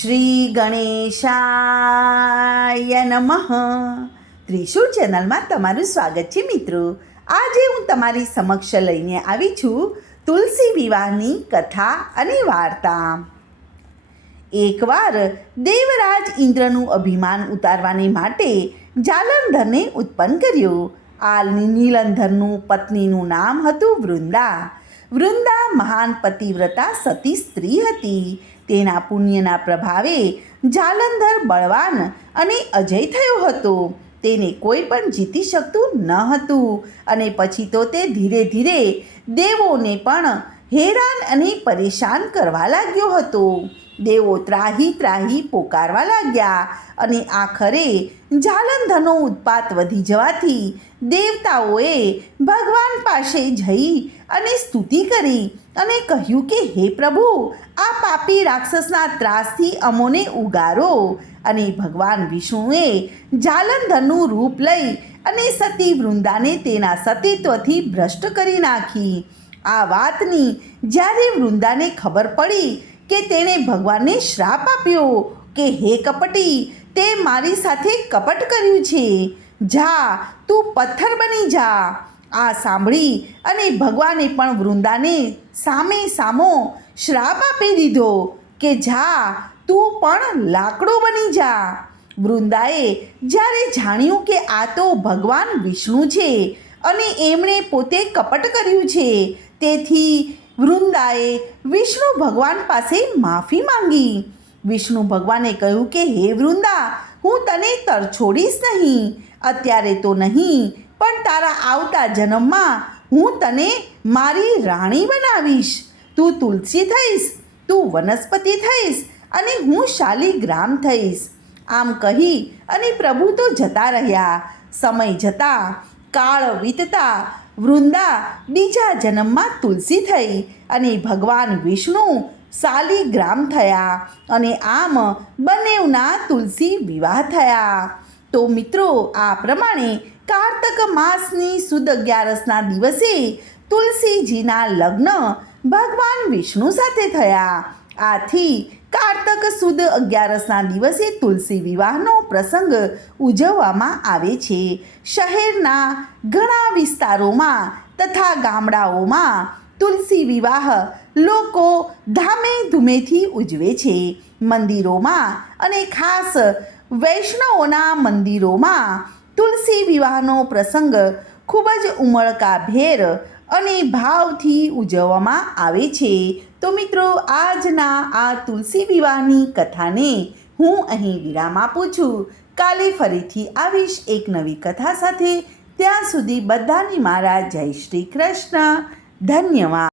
શ્રી ગણેશાય નમઃ. ત્રિશુળ ચેનલમાં તમારું સ્વાગત છે મિત્રો. આજે હું તમારી સમક્ષ લઈને આવી છું તુલસી વિવાહની કથા અને વાર્તા. એકવાર દેવરાજ ઇન્દ્રનું અભિમાન ઉતારવાને માટે જાલંધરને ઉત્પન્ન કર્યો. આ નીલંધરનું પત્નીનું નામ હતું વૃંદા. વૃંદા મહાન પતિવ્રતા સતી સ્ત્રી હતી. તેના પુણ્યના પ્રભાવે જાલંધર બળવાન અને અજય થયો હતો. તેને કોઈ પણ જીતી શકતું ન હતું અને પછી તો તે ધીરે ધીરે દેવોને પણ હેરાન અને પરેશાન કરવા લાગ્યો હતો. દેવો ત્રાહી ત્રાહી પોકારવા લાગ્યા અને આખરે જાલંધરનો ઉત્પાત વધી જવાથી દેવતાઓએ ભગવાન પાસે જઈ અને સ્તુતિ કરી અને કહ્યું કે હે પ્રભુ, આ પાપી રાક્ષસના ત્રાસથી અમોને ઉગારો અને ભગવાન વિષ્ણુએ જાલંધરનું રૂપ લઈ અને સતી વૃંદાને તેના સતીત્વથી ભ્રષ્ટ કરી નાખી. આ વાતની જ્યારે વૃંદાને ખબર પડી કે તેણે ભગવાનને શ્રાપ આપ્યો કે હે કપટી, તે મારી સાથે કપટ કર્યું છે. જા, તું પથ્થર બની જા. આ સાંભળી અને ભગવાને પણ વૃંદાને સામે સામો શ્રાપ આપી દીધો કે જા, તું પણ લાકડું બની જા. વૃંદાએ જ્યારે જાણ્યું કે આ તો ભગવાન વિષ્ણુ છે અને એમણે પોતે કપટ કર્યું છે, તેથી વૃંદાએ વિષ્ણુ ભગવાન પાસે માફી માંગી. વિષ્ણુ ભગવાને કહ્યું કે, હે વૃંદા, હું તને તરછોડીશ નહીં. અત્યારે તો નહીં પણ તારા આવતા જન્મમાં હું તને મારી રાણી બનાવીશ. તું તુલસી થઈશ, તું વનસ્પતિ થઈશ અને હું શાલિગ્રામ થઈશ. આમ કહી અને પ્રભુ તો જતા રહ્યા. સમય જતાં, કાળ વીતતા, વૃંદા બીજા જન્મમાં તુલસી થઈ અને ભગવાન વિષ્ણુ શાલિગ્રામ થયા અને આમ બંનેવના તુલસી વિવાહ થયા. તો મિત્રો, આ પ્રમાણે કાર્તક માસની સુદ અગિયારસના દિવસે તુલસીજીના લગ્ન ભગવાન વિષ્ણુ સાથે થયા. આથી કાર્તક સુદ અગિયારસના દિવસે તુલસી વિવાહનો પ્રસંગ ઉજવવામાં આવે છે. શહેરના ઘણા વિસ્તારોમાં તથા ગામડાઓમાં તુલસી વિવાહ લોકો ધામે ધૂમેથી ઉજવે છે. મંદિરોમાં અને ખાસ વૈષ્ણવોના મંદિરોમાં તુલસી વિવાહનો પ્રસંગ ખૂબ જ ઉમળકાભેર અને ભાવથી ઉજવવામાં આવે છે. તો મિત્રો, આજના આ તુલસી વિવાહની કથાને હું અહીં વિરામ આપું છું. કાલે ફરીથી આવીશ એક નવી કથા સાથે. ત્યાં સુધી બધાની મારા જય શ્રી કૃષ્ણ. ધન્યવાદ.